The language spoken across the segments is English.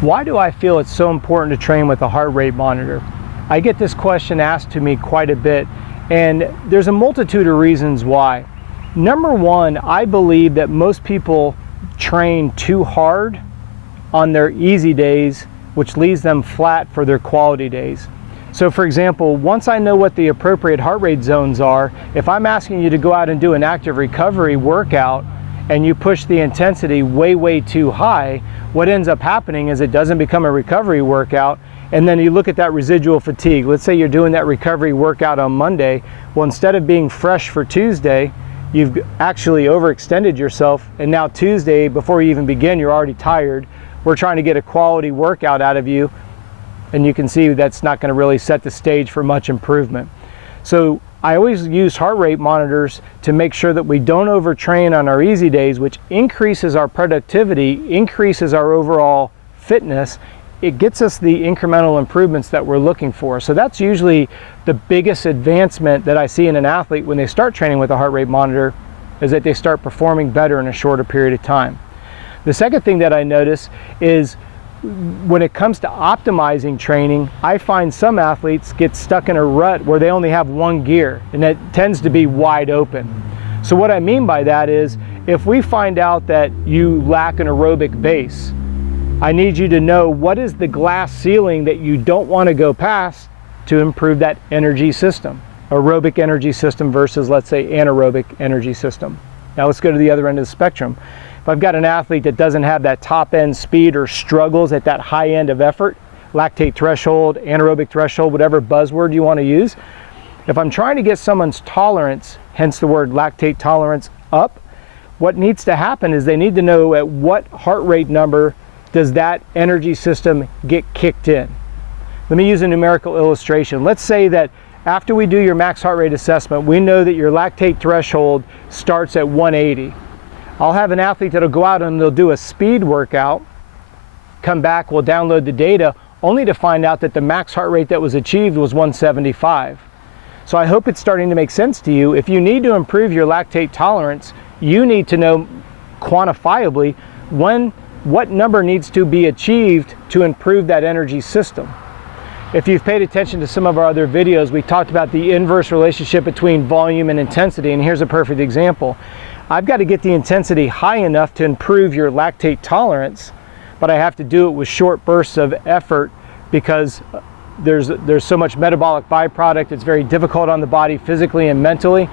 Why do I feel it's so important to train with a heart rate monitor? I get this question asked to me quite a bit, and there's a multitude of reasons why. Number one, I believe that most people train too hard on their easy days, which leaves them flat for their quality days. So for example, once I know what the appropriate heart rate zones are, if I'm asking you to go out and do an active recovery workout and you push the intensity way too high, what ends up happening is it doesn't become a recovery workout, and then you look at that residual fatigue. Let's say you're doing that recovery workout on Monday. Well, instead of being fresh for Tuesday, you've actually overextended yourself, and now Tuesday, before you even begin, you're already tired. We're trying to get a quality workout out of you, and you can see that's not going to really set the stage for much improvement. So I always use heart rate monitors to make sure that we don't overtrain on our easy days, which increases our productivity, increases our overall fitness. It gets us the incremental improvements that we're looking for. So that's usually the biggest advancement that I see in an athlete when they start training with a heart rate monitor, is that they start performing better in a shorter period of time. The second thing that I notice is when it comes to optimizing training, I find some athletes get stuck in a rut where they only have one gear, and that tends to be wide open. So what I mean by that is, if we find out that you lack an aerobic base, I need you to know what is the glass ceiling that you don't want to go past to improve that energy system. Aerobic energy system versus, let's say, anaerobic energy system. Now let's go to the other end of the spectrum. If I've got an athlete that doesn't have that top end speed or struggles at that high end of effort, lactate threshold, anaerobic threshold, whatever buzzword you want to use, if I'm trying to get someone's tolerance, hence the word lactate tolerance, up, what needs to happen is they need to know at what heart rate number does that energy system get kicked in. Let me use a numerical illustration. Let's say that after we do your max heart rate assessment, we know that your lactate threshold starts at 180. I'll have an athlete that'll go out and they'll do a speed workout, come back, we'll download the data, only to find out that the max heart rate that was achieved was 175. So I hope it's starting to make sense to you. If you need to improve your lactate tolerance, you need to know quantifiably what number needs to be achieved to improve that energy system. If you've paid attention to some of our other videos, we talked about the inverse relationship between volume and intensity, and here's a perfect example. I've got to get the intensity high enough to improve your lactate tolerance, but I have to do it with short bursts of effort because there's so much metabolic byproduct. It's very difficult on the body physically and mentally.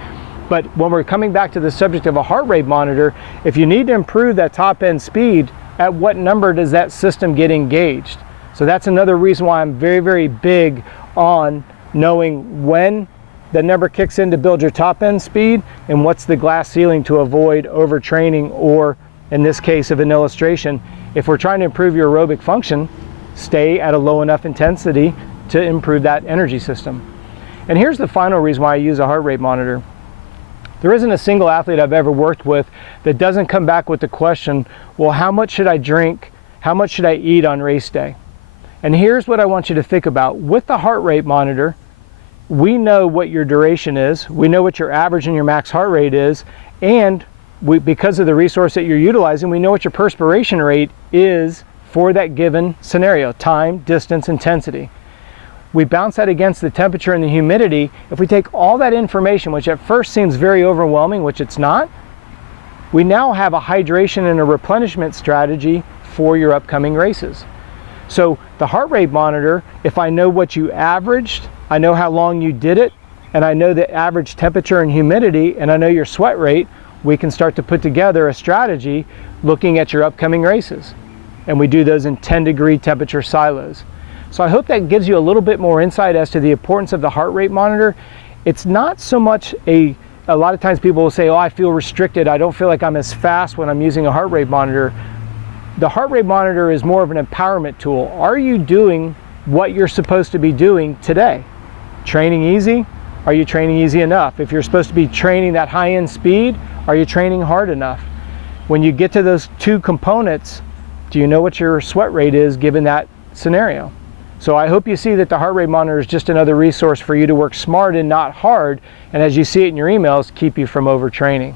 But when we're coming back to the subject of a heart rate monitor, if you need to improve that top end speed, at what number does that system get engaged? So that's another reason why I'm very big on knowing when the number kicks in to build your top end speed and what's the glass ceiling to avoid overtraining, or in this case of an illustration, if we're trying to improve your aerobic function, stay at a low enough intensity to improve that energy system. And here's the final reason why I use a heart rate monitor. There isn't a single athlete I've ever worked with that doesn't come back with the question, well, how much should I drink? How much should I eat on race day? And here's what I want you to think about. With the heart rate monitor, we know what your duration is, we know what your average and your max heart rate is, and because of the resource that you're utilizing, we know what your perspiration rate is for that given scenario: time, distance, intensity. We bounce that against the temperature and the humidity. If we take all that information, which at first seems very overwhelming, which it's not, we now have a hydration and a replenishment strategy for your upcoming races. So the heart rate monitor, if I know what you averaged, I know how long you did it, and I know the average temperature and humidity, and I know your sweat rate, we can start to put together a strategy looking at your upcoming races. And we do those in 10-degree temperature silos. So I hope that gives you a little bit more insight as to the importance of the heart rate monitor. It's not so much a lot of times people will say, oh, I feel restricted, I don't feel like I'm as fast when I'm using a heart rate monitor. The heart rate monitor is more of an empowerment tool. Are you doing what you're supposed to be doing today? Training easy? Are you training easy enough? If you're supposed to be training that high-end speed, are you training hard enough? When you get to those two components, do you know what your sweat rate is given that scenario? So I hope you see that the heart rate monitor is just another resource for you to work smart and not hard, and as you see it in your emails, keep you from overtraining.